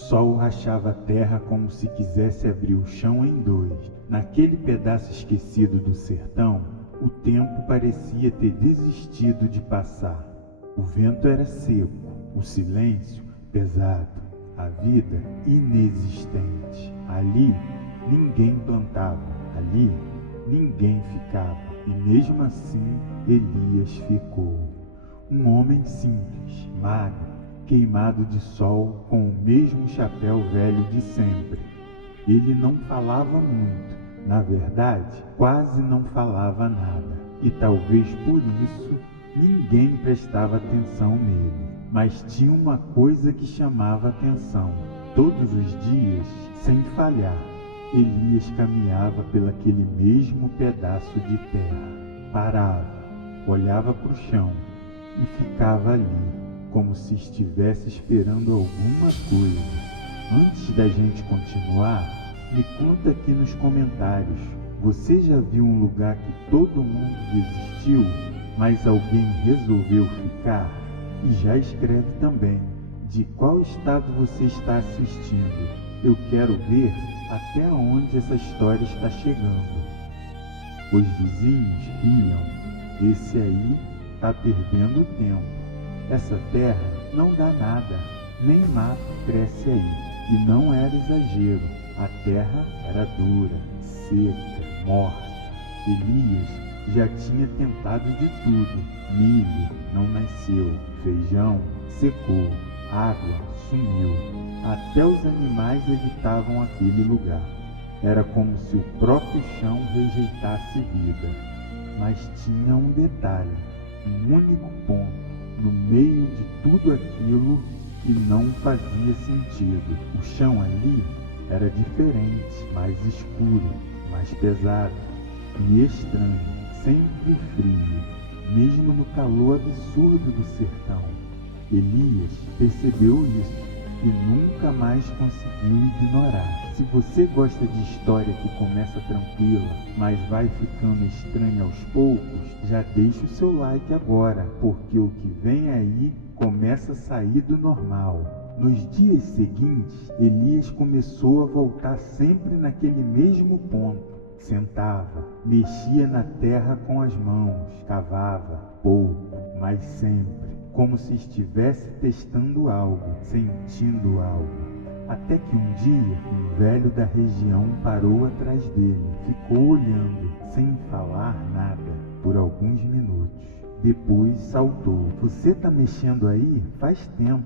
sol rachava a terra como se quisesse abrir o chão em dois. Naquele pedaço esquecido do sertão, o tempo parecia ter desistido de passar. O vento era seco, o silêncio pesado, a vida inexistente. Ali ninguém plantava, ali ninguém ficava, e mesmo assim Elias ficou. Um homem simples, magro, queimado de sol, com o mesmo chapéu velho de sempre. Ele não falava muito, na verdade, quase não falava nada, e talvez por isso ninguém prestava atenção nele. Mas tinha uma coisa que chamava atenção. Todos os dias, sem falhar, Elias caminhava pelaquele mesmo pedaço de terra. Parava, olhava para o chão e ficava ali, como se estivesse esperando alguma coisa. Antes da gente continuar, me conta aqui nos comentários. Você já viu um lugar que todo mundo desistiu, mas alguém resolveu ficar? E já escreve também de qual estado você está assistindo. Eu quero ver até onde essa história está chegando. Os vizinhos riam. Esse aí está perdendo tempo. Essa terra não dá nada, nem mato cresce aí. E não era exagero, a terra era dura, seca, morta. Elias já tinha tentado de tudo. Milho não nasceu, feijão secou, água sumiu. Até os animais evitavam aquele lugar. Era como se o próprio chão rejeitasse vida. Mas tinha um detalhe, um único ponto, no meio de tudo aquilo que não fazia sentido. O chão ali era diferente, mais escuro, mais pesado e estranho, sempre frio. Mesmo no calor absurdo do sertão. Elias percebeu isso e nunca mais conseguiu ignorar. Se você gosta de história que começa tranquila, mas vai ficando estranha aos poucos, já deixa o seu like agora, porque o que vem aí começa a sair do normal. Nos dias seguintes, Elias começou a voltar sempre naquele mesmo ponto. Sentava, mexia na terra com as mãos, cavava, pouco, mas sempre, como se estivesse testando algo, sentindo algo. Até que um dia, um velho da região parou atrás dele, ficou olhando, sem falar nada, por alguns minutos. Depois saltou. Você tá mexendo aí? Faz tempo.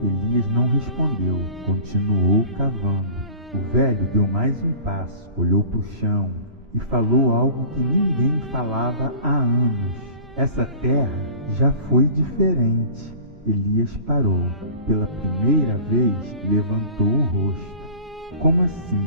Elias não respondeu, continuou cavando. O velho deu mais um passo, olhou para o chão e falou algo que ninguém falava há anos. Essa terra já foi diferente. Elias parou. Pela primeira vez, levantou o rosto. Como assim?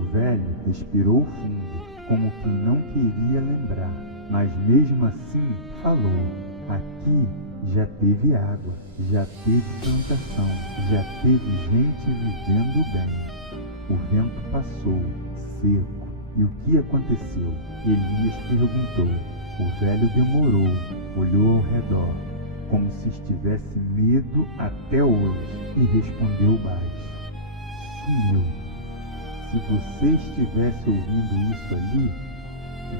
O velho respirou fundo, como quem não queria lembrar. Mas mesmo assim, falou. Aqui já teve água, já teve plantação, já teve gente vivendo bem. O vento passou, seco. E o que aconteceu? Elias perguntou. O velho demorou, olhou ao redor, como se estivesse medo até hoje, e respondeu baixo. Sumiu. Se você estivesse ouvindo isso ali,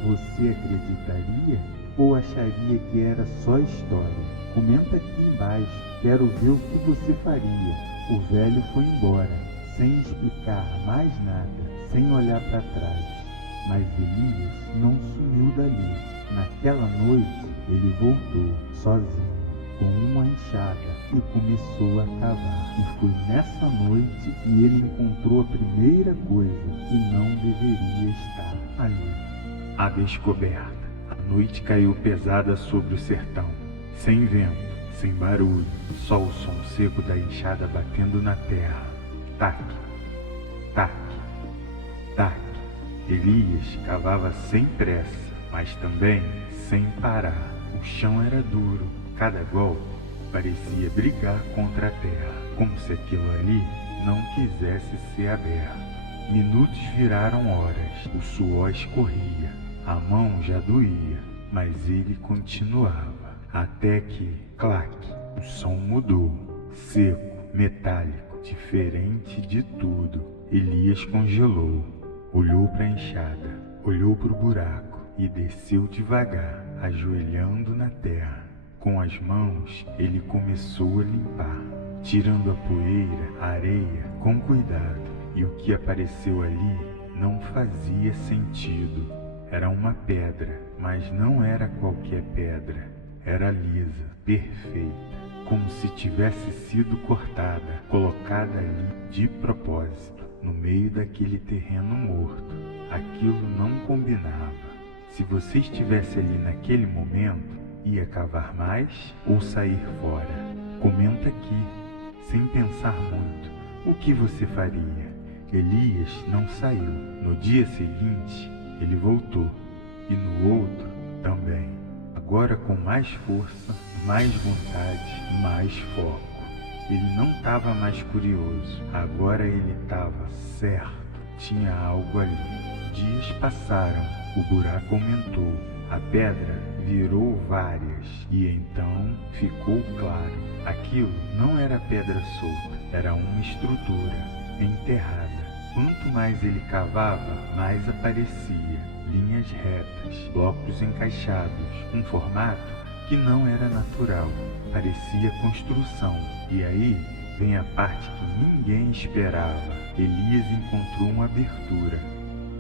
você acreditaria ou acharia que era só história? Comenta aqui embaixo, quero ver o que você faria. O velho foi embora, sem explicar mais nada, sem olhar para trás. Mas Elias não sumiu dali. Naquela noite, ele voltou, sozinho, com uma enxada, e começou a cavar. E foi nessa noite que ele encontrou a primeira coisa que não deveria estar ali. A descoberta. A noite caiu pesada sobre o sertão, sem vento, sem barulho, só o som seco da enxada batendo na terra. Tac, tac, tac. Elias cavava sem pressa, mas também sem parar. O chão era duro, cada golpe parecia brigar contra a terra, como se aquilo ali não quisesse ser aberto. Minutos viraram horas, o suor escorria, a mão já doía, mas ele continuava, até que, clac, o som mudou, seco, metálico, diferente de tudo. Elias congelou, olhou para a enxada, olhou para o buraco e desceu devagar, ajoelhando na terra. Com as mãos, ele começou a limpar, tirando a poeira, a areia, com cuidado. E o que apareceu ali não fazia sentido. Era uma pedra, mas não era qualquer pedra. Era lisa, perfeita, como se tivesse sido cortada, colocada ali de propósito, no meio daquele terreno morto. Aquilo não combinava. Se você estivesse ali naquele momento, ia cavar mais ou sair fora? Comenta aqui, sem pensar muito, o que você faria? Elias não saiu. No dia seguinte, ele voltou, e no outro também. Agora com mais força, mais vontade, mais foco. Ele não estava mais curioso, agora ele estava certo. Tinha algo ali. Dias passaram, o buraco aumentou, a pedra virou várias, e então ficou claro. Aquilo não era pedra solta, era uma estrutura enterrada. Quanto mais ele cavava, mais aparecia linhas retas, blocos encaixados, um formato que não era natural, parecia construção. E aí vem a parte que ninguém esperava. Elias encontrou uma abertura,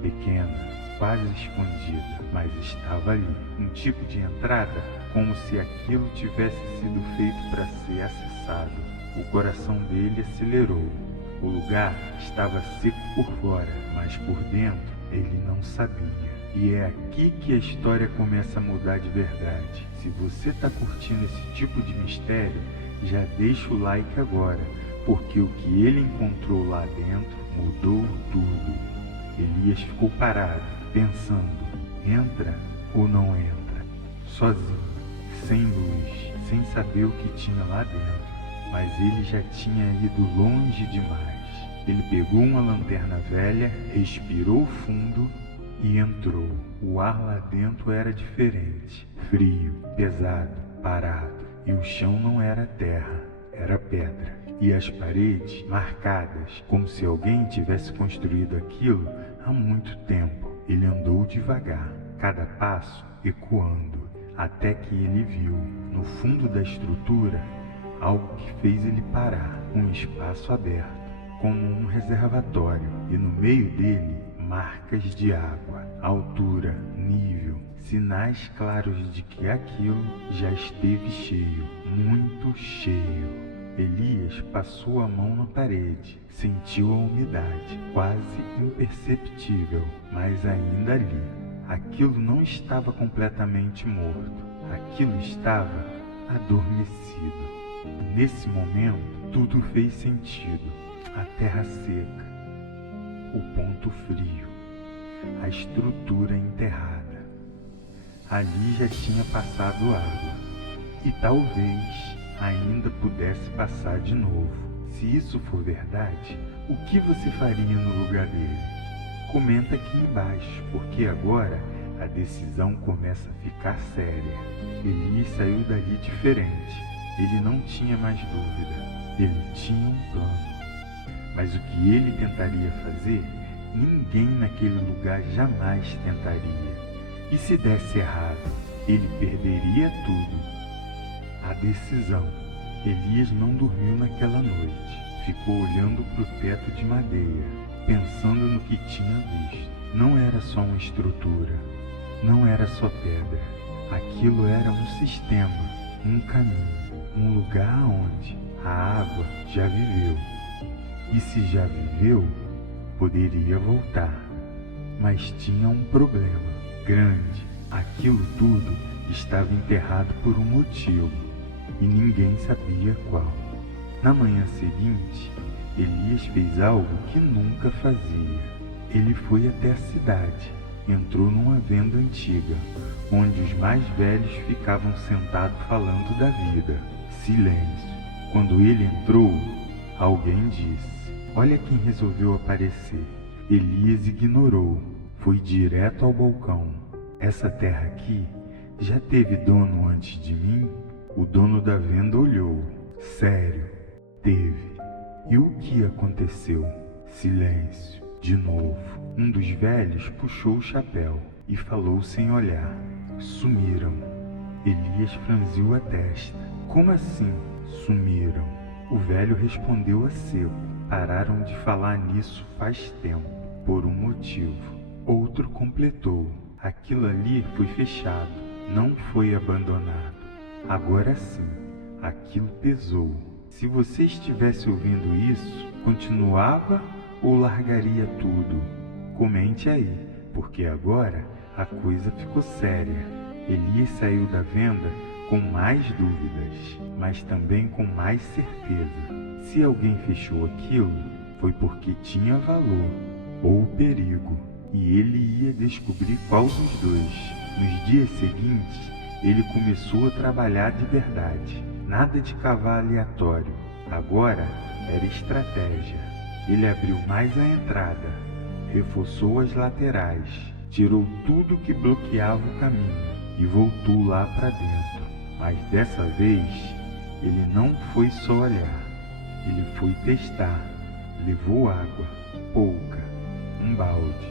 pequena, quase escondida, mas estava ali, um tipo de entrada, como se aquilo tivesse sido feito para ser acessado. O coração dele acelerou. O lugar estava seco por fora, mas por dentro ele não sabia. E é aqui que a história começa a mudar de verdade. Se você está curtindo esse tipo de mistério, já deixa o like agora, porque o que ele encontrou lá dentro mudou tudo. Elias ficou parado, pensando, entra ou não entra? Sozinho, sem luz, sem saber o que tinha lá dentro. Mas ele já tinha ido longe demais. Ele pegou uma lanterna velha, respirou fundo e entrou. O ar lá dentro era diferente, frio, pesado, parado. E o chão não era terra, era pedra. E as paredes marcadas, como se alguém tivesse construído aquilo há muito tempo. Ele andou devagar, cada passo ecoando, até que ele viu, no fundo da estrutura, algo que fez ele parar, um espaço aberto, como um reservatório, e no meio dele, marcas de água, altura, nível, sinais claros de que aquilo já esteve cheio, muito cheio. Elias passou a mão na parede, sentiu a umidade, quase imperceptível, mas ainda ali. Aquilo não estava completamente morto, aquilo estava adormecido. Nesse momento, tudo fez sentido. A terra seca, o ponto frio, a estrutura enterrada. Ali já tinha passado água, e talvez ainda pudesse passar de novo. Se isso for verdade, o que você faria no lugar dele? Comenta aqui embaixo, porque agora a decisão começa a ficar séria. Elias saiu dali diferente. Ele não tinha mais dúvida. Ele tinha um plano. Mas o que ele tentaria fazer, ninguém naquele lugar jamais tentaria. E se desse errado, ele perderia tudo. A decisão. Elias não dormiu naquela noite. Ficou olhando para o teto de madeira, pensando no que tinha visto. Não era só uma estrutura, não era só pedra. Aquilo era um sistema, um caminho, um lugar onde a água já viveu. E se já viveu, poderia voltar. Mas tinha um problema grande. Aquilo tudo estava enterrado por um motivo, e ninguém sabia qual. Na manhã seguinte, Elias fez algo que nunca fazia. Ele foi até a cidade, entrou numa venda antiga, onde os mais velhos ficavam sentados falando da vida. Silêncio. Quando ele entrou, alguém disse: "Olha quem resolveu aparecer." Elias ignorou, foi direto ao balcão. "Essa terra aqui já teve dono antes de mim?" O dono da venda olhou. "Sério, teve. E o que aconteceu? Silêncio. De novo. Um dos velhos puxou o chapéu e falou sem olhar. Sumiram. Elias franziu a testa. Como assim? Sumiram. O velho respondeu a seco. Pararam de falar nisso faz tempo, por um motivo. Outro completou. Aquilo ali foi fechado, não foi abandonado. Agora sim, aquilo pesou. Se você estivesse ouvindo isso, continuava ou largaria tudo? Comente aí, porque agora a coisa ficou séria. Elias saiu da venda com mais dúvidas, mas também com mais certeza. Se alguém fechou aquilo, foi porque tinha valor ou perigo, e ele ia descobrir qual dos dois. Nos dias seguintes, ele começou a trabalhar de verdade. Nada de cavar aleatório. Agora era estratégia. Ele abriu mais a entrada, reforçou as laterais, tirou tudo que bloqueava o caminho e voltou lá para dentro. Mas dessa vez, ele não foi só olhar. Ele foi testar. Levou água, pouca, um balde,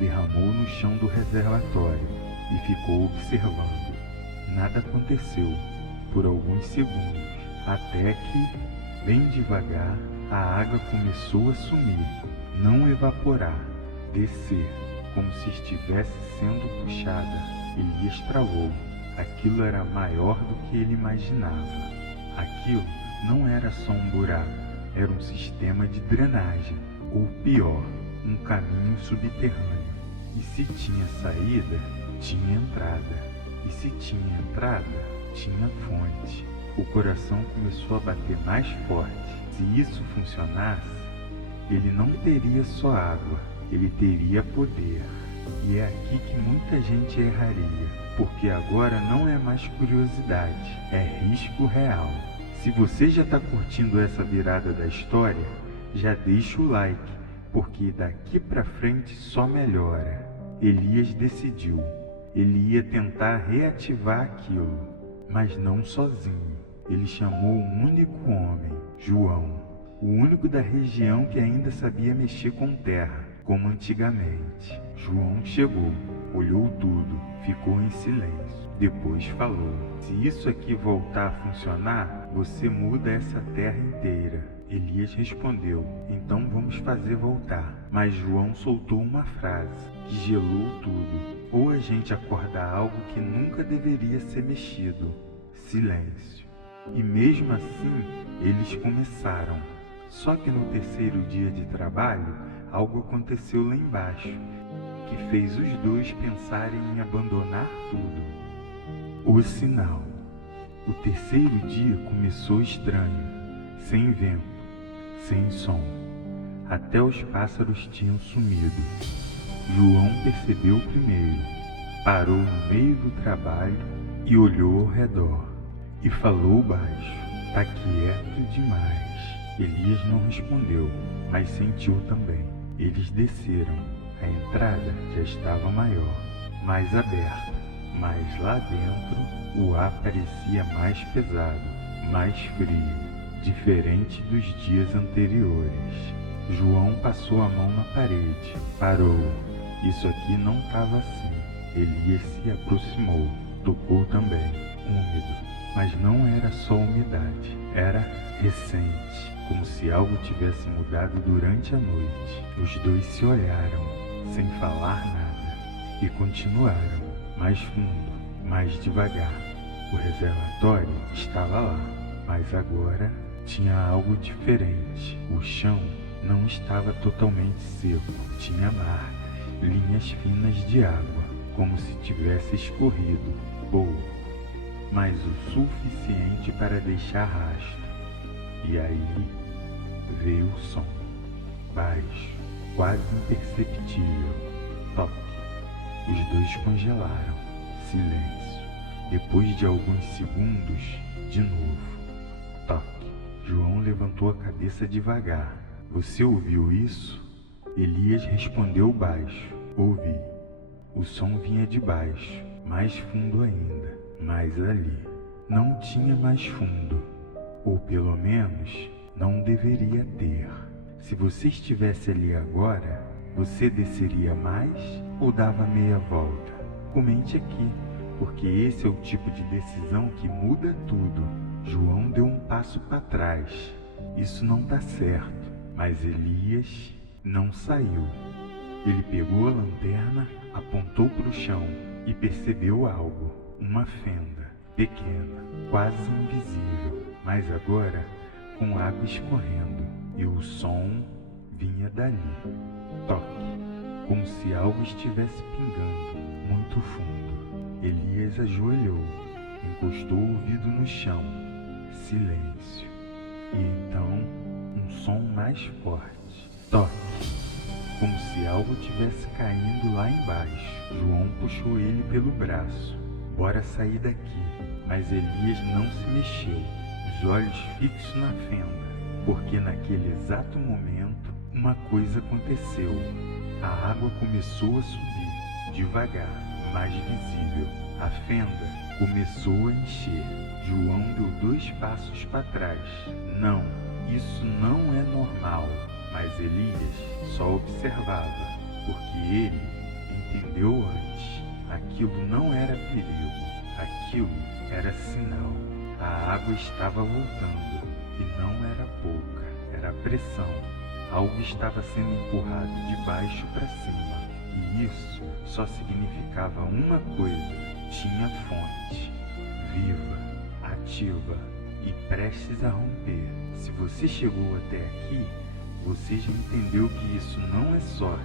derramou no chão do reservatório e ficou observando. Nada aconteceu por alguns segundos, até que, bem devagar, a água começou a sumir, não evaporar, descer, como se estivesse sendo puxada. Elias travou. Aquilo era maior do que ele imaginava. Aquilo não era só um buraco, era um sistema de drenagem, ou pior, um caminho subterrâneo. E se tinha saída, tinha entrada. E se tinha entrada, tinha fonte. O coração começou a bater mais forte. Se isso funcionasse, ele não teria só água, ele teria poder. E é aqui que muita gente erraria, porque agora não é mais curiosidade, é risco real. Se você já está curtindo essa virada da história, já deixa o like, porque daqui para frente só melhora. Elias decidiu. Ele ia tentar reativar aquilo, mas não sozinho. Ele chamou um único homem, João, o único da região que ainda sabia mexer com terra, como antigamente. João chegou, olhou tudo, ficou em silêncio. Depois falou: se isso aqui voltar a funcionar, você muda essa terra inteira. Elias respondeu: então vamos fazer voltar. Mas João soltou uma frase que gelou tudo. Ou a gente acorda algo que nunca deveria ser mexido. Silêncio. E mesmo assim, eles começaram. Só que no terceiro dia de trabalho, algo aconteceu lá embaixo, que fez os dois pensarem em abandonar tudo. O sinal. O terceiro dia começou estranho, sem vento, sem som. Até os pássaros tinham sumido. João percebeu primeiro, parou no meio do trabalho e olhou ao redor. E falou baixo: tá quieto demais. Elias não respondeu, mas sentiu também. Eles desceram. A entrada já estava maior, mais aberta, mas lá dentro o ar parecia mais pesado, mais frio, diferente dos dias anteriores. João passou a mão na parede, parou. Isso aqui não estava assim. Elias se aproximou, tocou também, úmido. Mas não era só umidade, era recente, como se algo tivesse mudado durante a noite. Os dois se olharam, sem falar nada, e continuaram, mais fundo, mais devagar. O reservatório estava lá, mas agora tinha algo diferente. O chão não estava totalmente seco, tinha marcas, linhas finas de água, como se tivesse escorrido, pouco, mas o suficiente para deixar rastro. E aí veio o som, baixo, quase imperceptível. Toque. Os dois congelaram. Silêncio. Depois de alguns segundos, de novo. Toque. João levantou a cabeça devagar. Você ouviu isso? Elias respondeu baixo. Ouvi. O som vinha de baixo, mais fundo ainda. Mas ali não tinha mais fundo, ou pelo menos Não deveria ter. Se você estivesse ali agora, você desceria mais ou dava meia volta? Comente aqui, porque esse é o tipo de decisão que muda tudo. João deu um passo para trás. Isso não está certo. Mas Elias não saiu. Ele pegou a lanterna, apontou para o chão e percebeu algo. Uma fenda, pequena, quase invisível, mas agora com água escorrendo, e o som vinha dali. Toque, como se algo estivesse pingando, muito fundo. Elias ajoelhou, encostou o ouvido no chão. Silêncio. E então, um som mais forte. Toque, como se algo estivesse caindo lá embaixo. João puxou ele pelo braço. Bora sair daqui. Mas Elias não se mexeu, os olhos fixos na fenda, porque naquele exato momento uma coisa aconteceu. A água começou a subir, devagar, mais visível. A fenda começou a encher. João deu 2 passos para trás. Não, isso não é normal. Mas Elias só observava, porque ele entendeu antes. Aquilo não era perigo, aquilo era sinal. A água estava voltando, e não era pouca, era pressão. Algo estava sendo empurrado de baixo para cima, e isso só significava uma coisa: tinha fonte, viva, ativa e prestes a romper. Se você chegou até aqui, você já entendeu que isso não é sorte,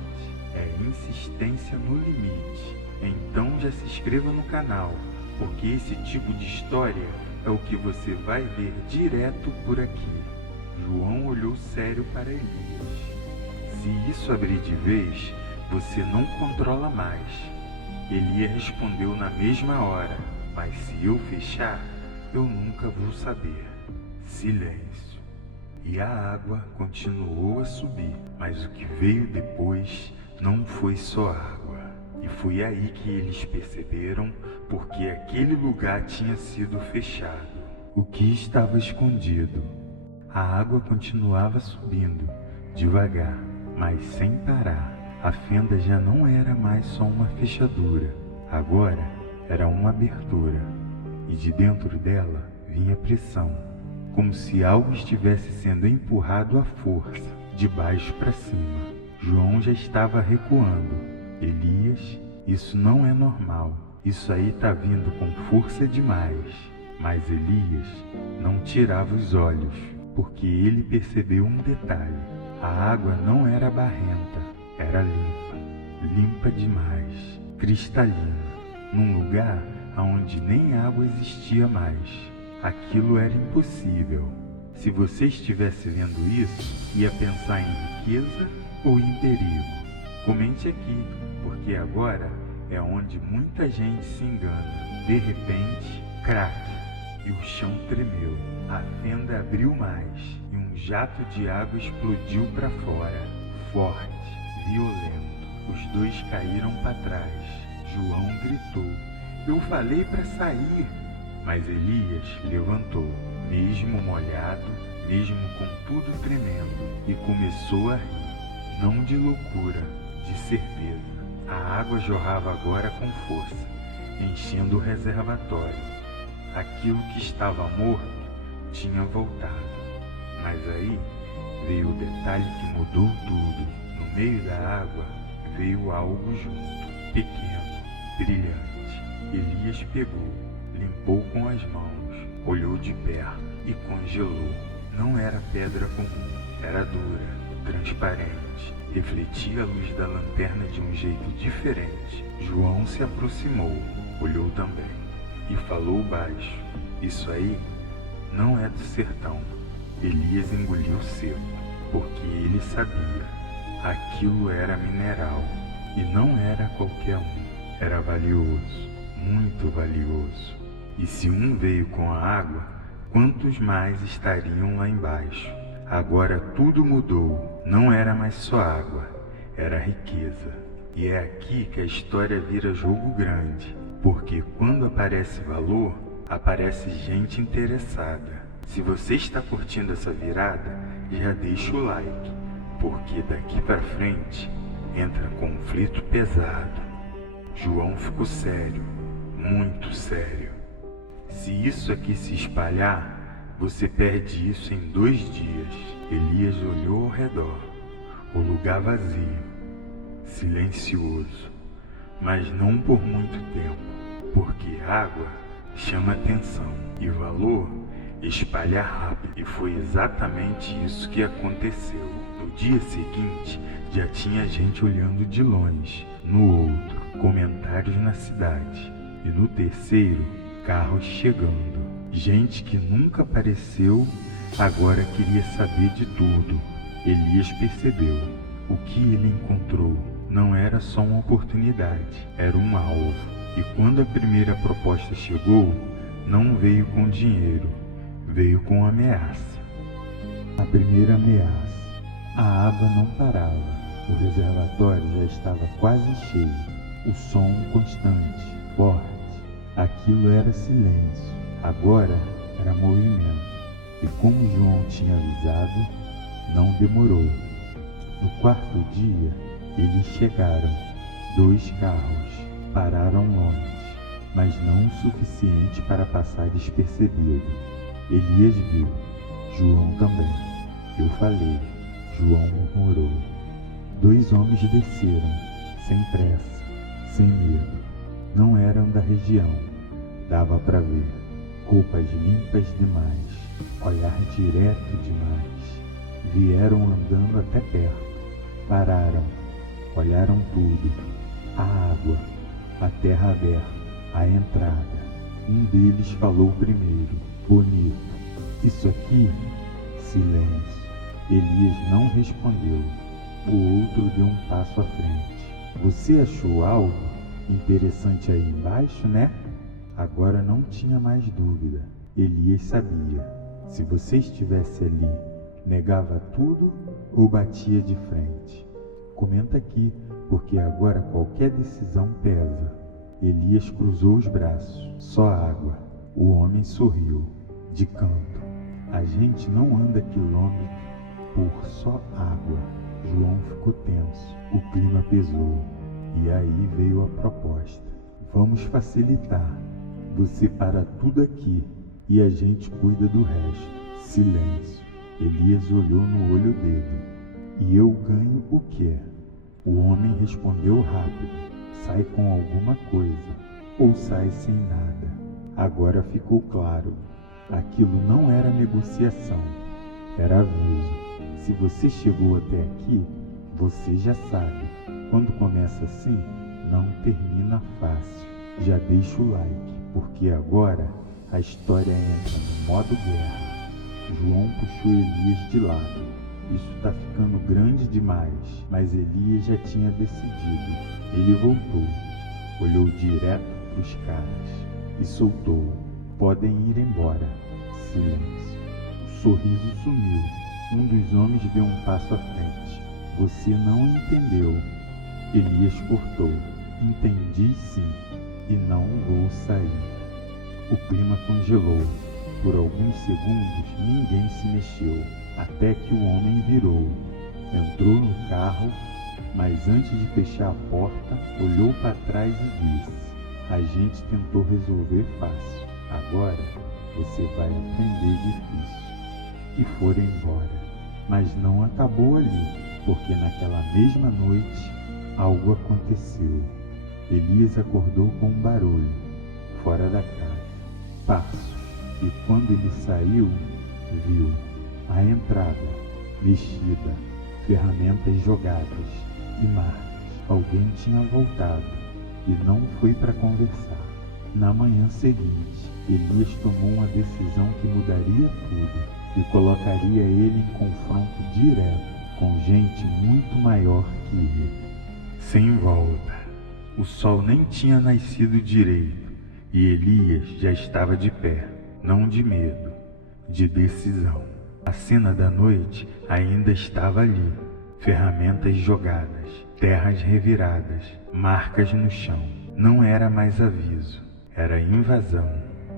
é insistência no limite. Então já se inscreva no canal, porque esse tipo de história é o que você vai ver direto por aqui. João olhou sério para Elias. Se isso abrir de vez, você não controla mais. Elias respondeu na mesma hora, mas se eu fechar, eu nunca vou saber. Silêncio. E a água continuou a subir, mas o que veio depois não foi só água. E foi aí que eles perceberam porque aquele lugar tinha sido fechado. O que estava escondido? A água continuava subindo, devagar, mas sem parar. A fenda já não era mais só uma fechadura, agora era uma abertura. E de dentro dela vinha pressão, como se algo estivesse sendo empurrado à força, de baixo para cima. João já estava recuando. Elias, isso não é normal. Isso aí tá vindo com força demais. Mas Elias não tirava os olhos, porque ele percebeu um detalhe. A água não era barrenta, era limpa. Limpa demais, cristalina, num lugar onde nem água existia mais. Aquilo era impossível. Se você estivesse vendo isso, ia pensar em riqueza ou em perigo? Comente aqui, porque agora é onde muita gente se engana. De repente, craque, e o chão tremeu. A fenda abriu mais, e um jato de água explodiu para fora. Forte, violento. Os 2 caíram para trás. João gritou: "Eu falei para sair!" Mas Elias levantou, mesmo molhado, mesmo com tudo tremendo, e começou a rir. Não de loucura, de certeza. A água jorrava agora com força, enchendo o reservatório. Aquilo que estava morto tinha voltado. Mas aí veio o detalhe que mudou tudo. No meio da água veio algo junto, pequeno, brilhante. Elias pegou, limpou com as mãos, olhou de perto e congelou. Não era pedra comum, era dura, transparente, refletia a luz da lanterna de um jeito diferente. João se aproximou, olhou também e falou baixo: "Isso aí não é do sertão." Elias engoliu seco, porque ele sabia. Aquilo era mineral, e não era qualquer um. Era valioso, muito valioso. E se um veio com a água, quantos mais estariam lá embaixo? Agora tudo mudou. Não era mais só água, era riqueza. E é aqui que a história vira jogo grande, porque quando aparece valor, aparece gente interessada. Se você está curtindo essa virada, já deixa o like, porque daqui para frente entra conflito pesado. João ficou sério, muito sério. Se isso aqui se espalhar, você perde isso em 2 dias. Elias olhou ao redor, o lugar vazio, silencioso, mas não por muito tempo, porque água chama atenção e valor espalha rápido. E foi exatamente isso que aconteceu. No dia seguinte, já tinha gente olhando de longe. No outro, comentários na cidade. E no terceiro, carros chegando. Gente que nunca apareceu, agora queria saber de tudo. Elias percebeu. O que ele encontrou não era só uma oportunidade, era um alvo. E quando a primeira proposta chegou, não veio com dinheiro, veio com ameaça. A primeira ameaça. A água não parava. O reservatório já estava quase cheio. O som constante, forte. Aquilo era silêncio. Agora era movimento. E como João tinha avisado, não demorou. No 4º dia, eles chegaram. 2 carros pararam longe, mas não o suficiente para passar despercebido. Elias viu, João também. Eu falei, João murmurou. 2 homens desceram, sem pressa, sem medo. Não eram da região, dava para ver. Roupas limpas demais, olhar direto demais. Vieram andando até perto, pararam, olharam tudo. A água, a terra aberta, a entrada. Um deles falou primeiro, bonito. Isso aqui? Silêncio. Elias não respondeu. O outro deu um passo à frente. Você achou algo interessante aí embaixo, né? Agora não tinha mais dúvida. Elias sabia. Se você estivesse ali, negava tudo ou batia de frente? Comenta aqui, porque agora qualquer decisão pesa. Elias cruzou os braços. Só água. O homem sorriu, de canto. A gente não anda quilômetros por só água. João ficou tenso. O clima pesou. E aí veio a proposta. Vamos facilitar. Você para tudo aqui e a gente cuida do resto. Silêncio. Elias olhou no olho dele. E eu ganho o quê? O homem respondeu rápido. Sai com alguma coisa ou sai sem nada. Agora ficou claro. Aquilo não era negociação. Era aviso. Se você chegou até aqui, você já sabe. Quando começa assim, não termina fácil. Já deixa o like, porque agora a história entra no modo guerra. João puxou Elias de lado. Isso tá ficando grande demais, mas Elias já tinha decidido. Ele voltou, olhou direto pros caras e soltou. Podem ir embora. Silêncio. O sorriso sumiu. Um dos homens deu um passo à frente. Você não entendeu. Elias cortou. Entendi sim, e não vou sair. O clima congelou. Por alguns segundos ninguém se mexeu, até que o homem virou. Entrou no carro, mas antes de fechar a porta, olhou para trás e disse: a gente tentou resolver fácil. Agora você vai aprender difícil. E foram embora. Mas não acabou ali, porque naquela mesma noite algo aconteceu. Elias acordou com um barulho, fora da casa. Passo. E quando ele saiu, viu a entrada mexida, ferramentas jogadas e marcas. Alguém tinha voltado e não foi para conversar. Na manhã seguinte, Elias tomou uma decisão que mudaria tudo e colocaria ele em confronto direto com gente muito maior que ele. Sem volta. O sol nem tinha nascido direito e Elias já estava de pé, não de medo, de decisão. A cena da noite ainda estava ali. Ferramentas jogadas, terras reviradas, marcas no chão. Não era mais aviso, era invasão.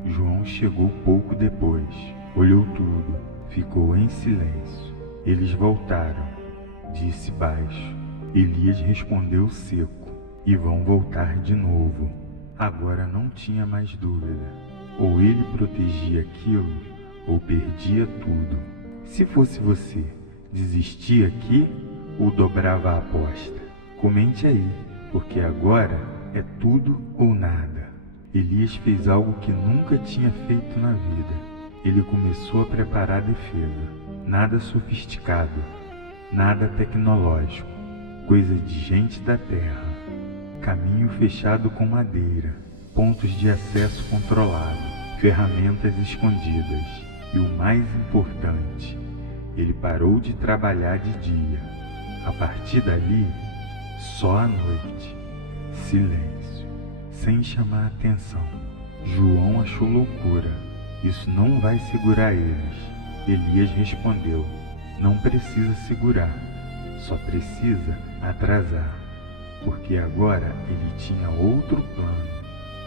João chegou pouco depois. olhou tudo, ficou em silêncio. Eles voltaram, disse baixo. Elias respondeu seco, e vão voltar de novo. Agora não tinha mais dúvida. Ou ele protegia aquilo, ou perdia tudo. Se fosse você, desistia aqui ou dobrava a aposta? Comente aí, porque agora é tudo ou nada. Elias fez algo que nunca tinha feito na vida. Ele começou a preparar a defesa. Nada sofisticado, nada tecnológico, coisa de gente da terra. Caminho fechado com madeira, pontos de acesso controlado, ferramentas escondidas. E o mais importante, ele parou de trabalhar de dia. A partir dali, só à noite. Silêncio, sem chamar atenção. João achou loucura. Isso não vai segurar eles. Elias respondeu, não precisa segurar, só precisa atrasar. Porque agora ele tinha outro plano.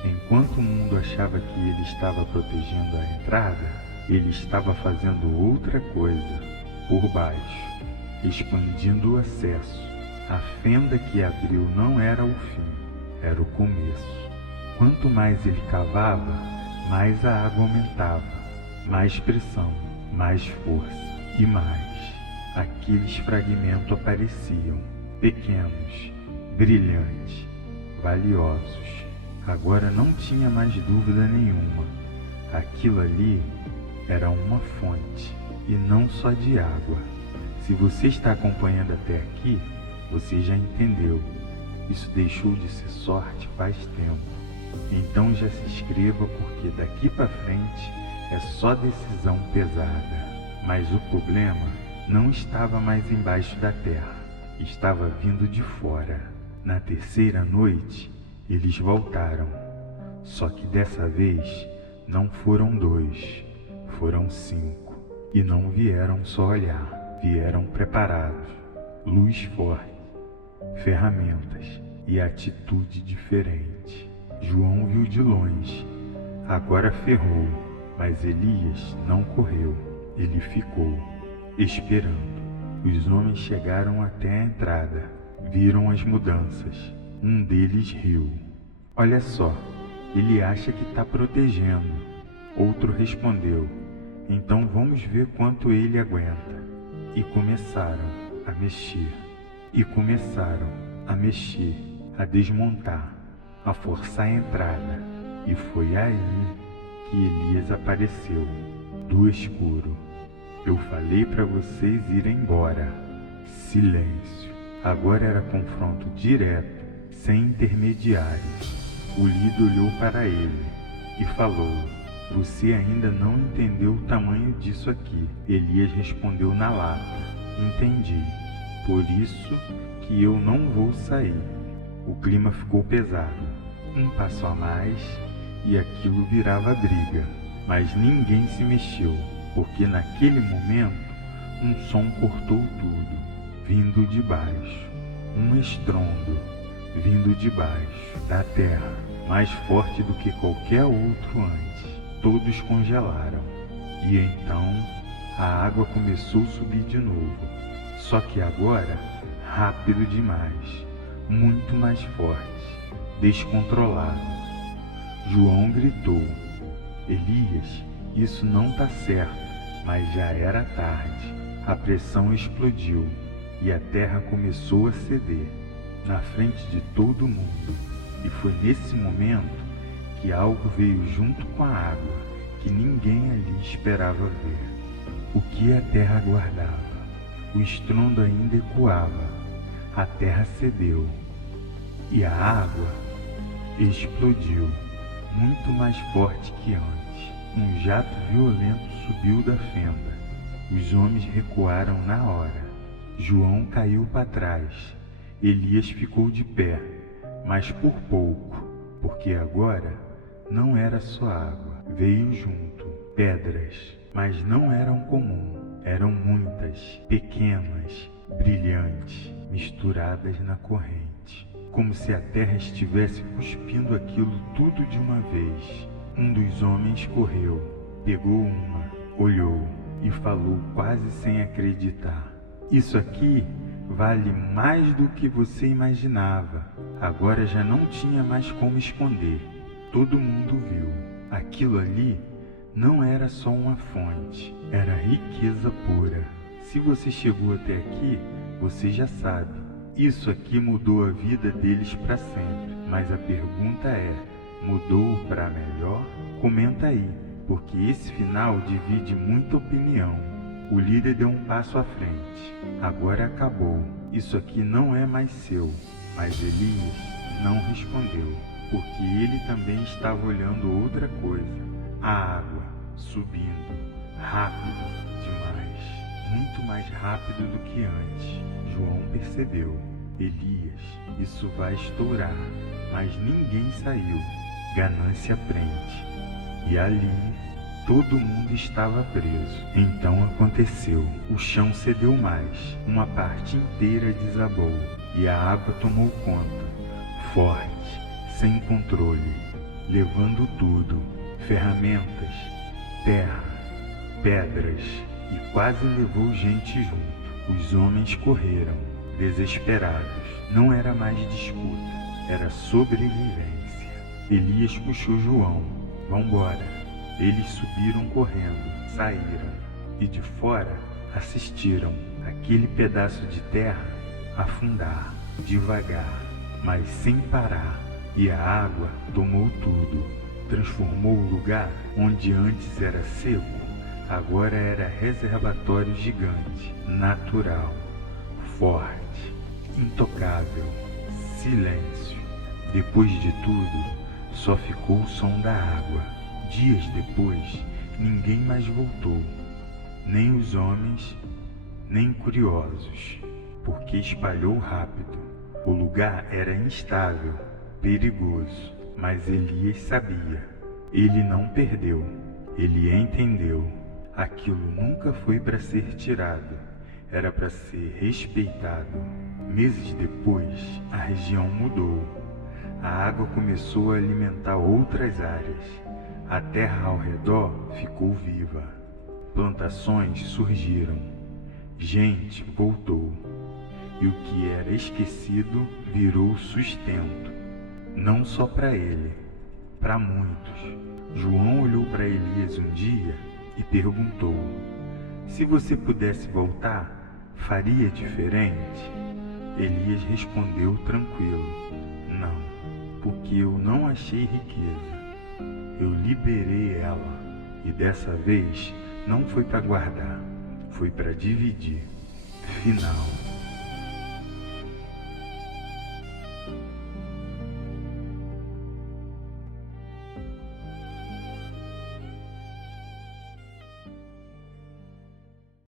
Enquanto o mundo achava que ele estava protegendo a entrada, ele estava fazendo outra coisa, por baixo, expandindo o acesso. A fenda que abriu não era o fim, era o começo. Quanto mais ele cavava, mais a água aumentava, mais pressão, mais força e mais. Aqueles fragmentos apareciam, pequenos, brilhantes, valiosos. Agora não tinha mais dúvida nenhuma. Aquilo ali era uma fonte, e não só de água. Se você está acompanhando até aqui, você já entendeu. Isso deixou de ser sorte faz tempo. Então já se inscreva, porque daqui para frente é só decisão pesada. Mas o problema não estava mais embaixo da terra, estava vindo de fora. Na terceira noite, eles voltaram. Só que dessa vez não foram 2, foram 5. E não vieram só olhar, vieram preparados. Luz forte, ferramentas e atitude diferente. João viu de longe. Agora ferrou, mas Elias não correu. Ele ficou, esperando. Os homens chegaram até a entrada. Viram as mudanças. Um deles riu. Olha só, ele acha que está protegendo. Outro respondeu. Então vamos ver quanto ele aguenta. E começaram a mexer. E começaram a mexer, a desmontar, a forçar a entrada. E foi aí que Elias apareceu, do escuro. Eu falei para vocês irem embora. Silêncio. Agora era confronto direto, sem intermediários. O líder olhou para ele e falou, você ainda não entendeu o tamanho disso aqui. Elias respondeu na lata, entendi. Por isso que eu não vou sair. O clima ficou pesado. Um passo a mais e aquilo virava briga. Mas ninguém se mexeu, porque naquele momento um som cortou tudo, vindo de baixo. Um estrondo, vindo de baixo, da terra, mais forte do que qualquer outro antes. Todos congelaram. E então a água começou a subir de novo. Só que agora, rápido demais, muito mais forte, descontrolado. João gritou, Elias, isso não está certo, mas já era tarde. A pressão explodiu e a terra começou a ceder, na frente de todo mundo. E foi nesse momento que algo veio junto com a água, que ninguém ali esperava ver. O que a terra guardava? O estrondo ainda ecoava, a terra cedeu, e a água explodiu, muito mais forte que antes. Um jato violento subiu da fenda. Os homens recuaram na hora. João caiu para trás. Elias ficou de pé, mas por pouco, porque agora não era só água. Veio junto pedras, mas não eram comuns. Eram muitas, pequenas, brilhantes, misturadas na corrente. Como se a terra estivesse cuspindo aquilo tudo de uma vez. Um dos homens correu, pegou uma olhou e falou quase sem acreditar: "Isso aqui vale mais do que você imaginava." Agora já não tinha mais como esconder. Todo mundo viu. Aquilo ali não era só uma fonte, era riqueza pura. Se você chegou até aqui, você já sabe. Isso aqui mudou a vida deles para sempre. Mas a pergunta é: mudou para melhor? Comenta aí, porque esse final divide muita opinião. O líder deu um passo à frente. Agora acabou. Isso aqui não é mais seu. Mas Elias não respondeu, porque ele também estava olhando outra coisa. A água subindo, rápido demais, muito mais rápido do que antes. João percebeu: Elias, isso vai estourar. Mas ninguém saiu. Ganância prende. E ali todo mundo estava preso. Então aconteceu. O chão cedeu mais. Uma parte inteira desabou. E a água tomou conta, forte, sem controle, levando tudo: ferramentas, terra, pedras, e quase levou gente junto. Os homens correram, desesperados. Não era mais disputa, era sobrevivência. Elias puxou João: "Vambora." Eles subiram correndo, saíram, e de fora assistiram aquele pedaço de terra afundar, devagar, mas sem parar. E a água tomou tudo, transformou o lugar onde antes era seco, agora era reservatório gigante, natural, forte, intocável, silêncio. Depois de tudo, só ficou o som da água. Dias depois, ninguém mais voltou, nem os homens, nem curiosos, porque espalhou rápido. O lugar era instável, perigoso, mas Elias sabia. Ele não perdeu, ele entendeu. Aquilo nunca foi para ser tirado, era para ser respeitado. Meses depois, a região mudou. A água começou a alimentar outras áreas. A terra ao redor ficou viva. Plantações surgiram. Gente voltou. E o que era esquecido virou sustento. Não só para ele, para muitos. João olhou para Elias um dia e perguntou: "Se você pudesse voltar, faria diferente?" Elias respondeu tranquilo: "Não, porque eu não achei riqueza. Eu liberei ela, e dessa vez não foi para guardar, foi para dividir." Final.